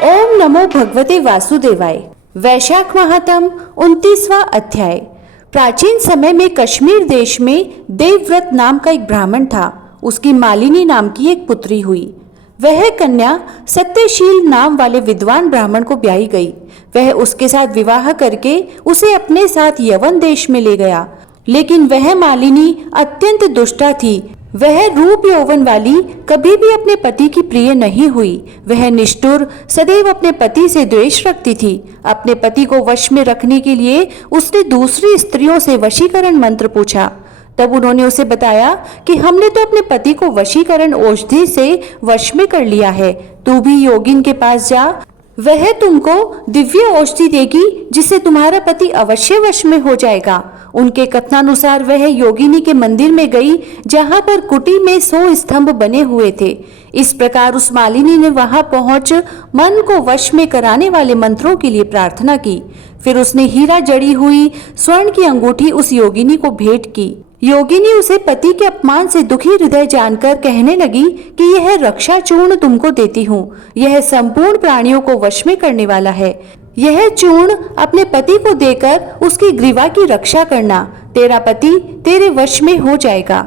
ओम नमो भगवते वासुदेवाय। वैशाख महात्म 29वां अध्याय। प्राचीन समय में कश्मीर देश में देवव्रत नाम का एक ब्राह्मण था। उसकी मालिनी नाम की एक पुत्री हुई। वह कन्या सत्यशील नाम वाले विद्वान ब्राह्मण को ब्याही गई। वह उसके साथ विवाह करके उसे अपने साथ यवन देश में ले गया। लेकिन वह मालिनी अत्यंत दुष्टा थी। वह रूप यौवन वाली कभी भी अपने पति की प्रिय नहीं हुई। वह निष्ठुर, सदैव अपने पति से द्वेष रखती थी। अपने पति को वश में रखने के लिए उसने दूसरी स्त्रियों से वशीकरण मंत्र पूछा। तब उन्होंने उसे बताया कि हमने तो अपने पति को वशीकरण औषधि से वश में कर लिया है, तू भी योगिन के पास जा, वह तुमको दिव्य औषधि देगी जिससे तुम्हारा पति अवश्य वश में हो जाएगा। उनके कथनानुसार वह योगिनी के मंदिर में गई जहां पर कुटी में 100 स्तंभ बने हुए थे। इस प्रकार उस मालिनी ने वहां पहुंच मन को वश में कराने वाले मंत्रों के लिए प्रार्थना की। फिर उसने हीरा जड़ी हुई स्वर्ण की अंगूठी उस योगिनी को भेंट की। योगिनी उसे पति के अपमान से दुखी हृदय जानकर कहने लगी कि यह रक्षा चूर्ण तुमको देती हूँ। यह संपूर्ण प्राणियों को वश में करने वाला है। यह चूर्ण अपने पति को देकर उसकी ग्रीवा की रक्षा करना। तेरा पति तेरे वश में हो जाएगा।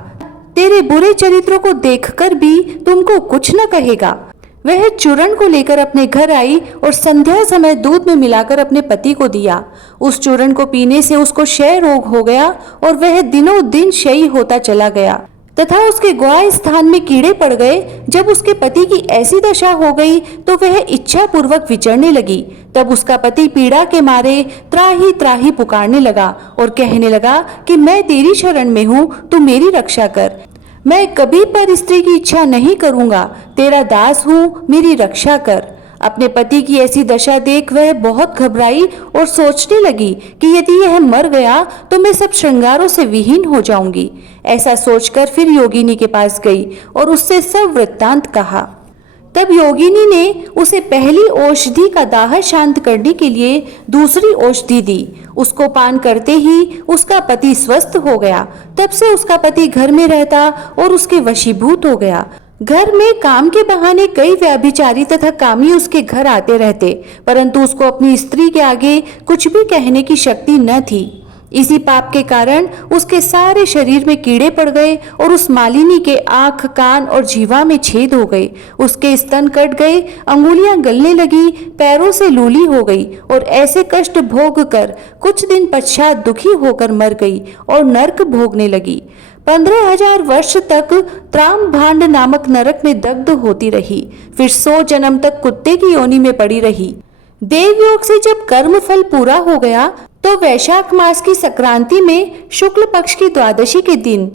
तेरे बुरे चरित्रों को देखकर भी तुमको कुछ न कहेगा। वह चूर्ण को लेकर अपने घर आई और संध्या समय दूध में मिलाकर अपने पति को दिया। उस चूर्ण को पीने से उसको क्षय रोग हो गया और वह दिनों दिन क्षयी होता चला गया तथा उसके ग्वाह स्थान में कीड़े पड़ गए। जब उसके पति की ऐसी दशा हो गई तो वह इच्छा पूर्वक विचरने लगी। तब उसका पति पीड़ा के मारे त्राही त्राही पुकारने लगा और कहने लगा कि मैं तेरी शरण में हूँ, तू मेरी रक्षा कर। मैं कभी पर स्त्री की इच्छा नहीं करूंगा, तेरा दास हूँ, मेरी रक्षा कर। अपने पति की ऐसी दशा देख वह बहुत घबराई और सोचने लगी कि यदि यह मर गया तो मैं सब श्रृंगारों से विहीन हो जाऊंगी। ऐसा सोचकर फिर योगिनी के पास गई और उससे सब वृत्तांत कहा। तब योगिनी ने उसे पहली औषधि का दाह शांत करने के लिए दूसरी औषधि दी। उसको पान करते ही उसका पति स्वस्थ हो गया। तब से उसका पति घर में रहता और उसके वशीभूत हो गया। घर में काम के बहाने कई व्यभिचारी तथा कामी उसके घर आते रहते, परंतु उसको अपनी स्त्री के आगे कुछ भी कहने की शक्ति न थी। इसी पाप के कारण उसके सारे शरीर में कीड़े पड़ गए और उस मालिनी के आंख, कान और जीवा में छेद हो गए। उसके स्तन कट गए, अंगुलियां गलने लगी, पैरों से लूली हो गई और ऐसे कष्ट भोग कर कुछ दिन पश्चात दुखी होकर मर गई और नरक भोगने लगी। 15,000 वर्ष तक त्राम भांड नामक नरक में दग्ध होती रही। फिर 100 जन्म तक कुत्ते की योनि में पड़ी रही। देवयोग से जब कर्म फल पूरा हो गया तो वैशाख मास की संक्रांति में शुक्ल पक्ष की द्वादशी के दिन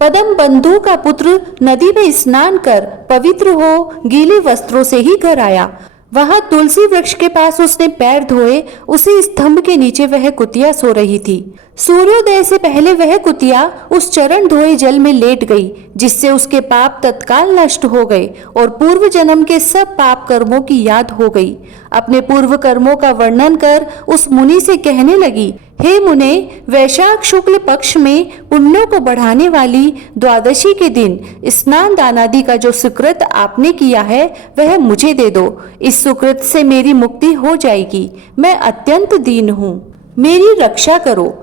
पदम बंधु का पुत्र नदी में स्नान कर पवित्र हो गीले वस्त्रों से ही घर आया। वहां तुलसी वृक्ष के पास उसने पैर धोए। उसी स्तंभ के नीचे वह कुतिया सो रही थी। सूर्योदय से पहले वह कुतिया उस चरण धोए जल में लेट गई, जिससे उसके पाप तत्काल नष्ट हो गए और पूर्व जन्म के सब पाप कर्मों की याद हो गई। अपने पूर्व कर्मों का वर्णन कर उस मुनि से कहने लगी, हे मुने, वैशाख शुक्ल पक्ष में पुण्यों को बढ़ाने वाली द्वादशी के दिन स्नान दान आदि का जो सुकृत आपने किया है वह मुझे दे दो। इस सुकृत से मेरी मुक्ति हो जाएगी। मैं अत्यंत दीन हूँ, मेरी रक्षा करो।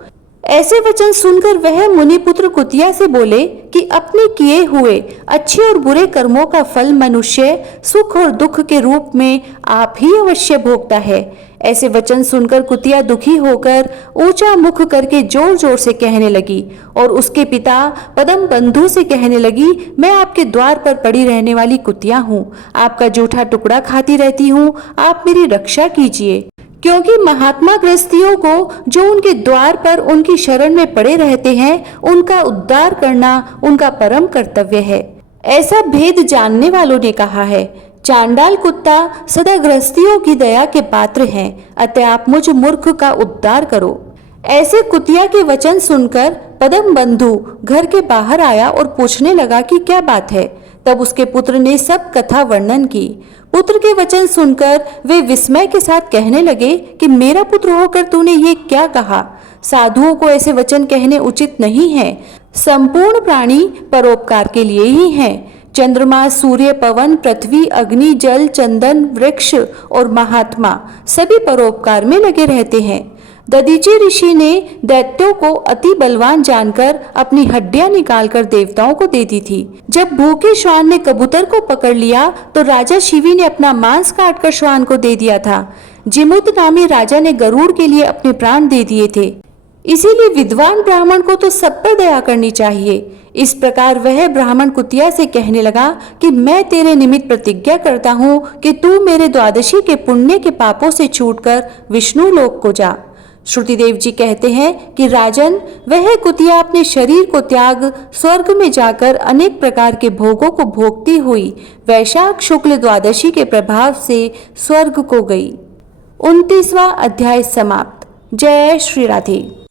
ऐसे वचन सुनकर वह मुनिपुत्र कुतिया से बोले कि अपने किए हुए अच्छे और बुरे कर्मों का फल मनुष्य सुख और दुख के रूप में आप ही अवश्य भोगता है। ऐसे वचन सुनकर कुतिया दुखी होकर ऊंचा मुख करके जोर जोर से कहने लगी और उसके पिता पदम बंधु से कहने लगी, मैं आपके द्वार पर पड़ी रहने वाली कुतिया हूँ, आपका जूठा टुकड़ा खाती रहती हूँ, आप मेरी रक्षा कीजिए। क्योंकि महात्मा गृहस्थियों को जो उनके द्वार पर उनकी शरण में पड़े रहते हैं उनका उद्धार करना उनका परम कर्तव्य है, ऐसा भेद जानने वालों ने कहा है। चांडाल कुत्ता सदा गृहस्थियों की दया के पात्र हैं, अतः आप मुझ मूर्ख का उद्धार करो। ऐसे कुतिया के वचन सुनकर पदम बंधु घर के बाहर आया और पूछने लगा कि क्या बात है। तब उसके पुत्र ने सब कथा वर्णन की। पुत्र के वचन सुनकर वे विस्मय के साथ कहने लगे कि मेरा पुत्र होकर तूने ये क्या कहा। साधुओं को ऐसे वचन कहने उचित नहीं है। संपूर्ण प्राणी परोपकार के लिए ही हैं। चंद्रमा, सूर्य, पवन, पृथ्वी, अग्नि, जल, चंदन, वृक्ष और महात्मा सभी परोपकार में लगे रहते हैं। दधीचि ऋषि ने दैत्यों को अति बलवान जानकर अपनी हड्डियां निकालकर देवताओं को दे दी थी। जब भूखे श्वान ने कबूतर को पकड़ लिया तो राजा शिवी ने अपना मांस काटकर श्वान को दे दिया था। जिमुत नामी राजा ने गरुड़ के लिए अपने प्राण दे दिए थे। इसीलिए विद्वान ब्राह्मण को तो सब पर दया करनी चाहिए। इस प्रकार वह ब्राह्मण कुतिया से कहने लगा कि मैं तेरे निमित्त प्रतिज्ञा करता हूँ कि तू मेरे द्वादशी के पुण्य के पापों से छूटकर विष्णु लोक को जा। श्रुतिदेव जी कहते हैं कि राजन, वह कुतिया अपने शरीर को त्याग स्वर्ग में जाकर अनेक प्रकार के भोगों को भोगती हुई वैशाख शुक्ल द्वादशी के प्रभाव से स्वर्ग को गई। 29वां अध्याय समाप्त। जय श्री राधे।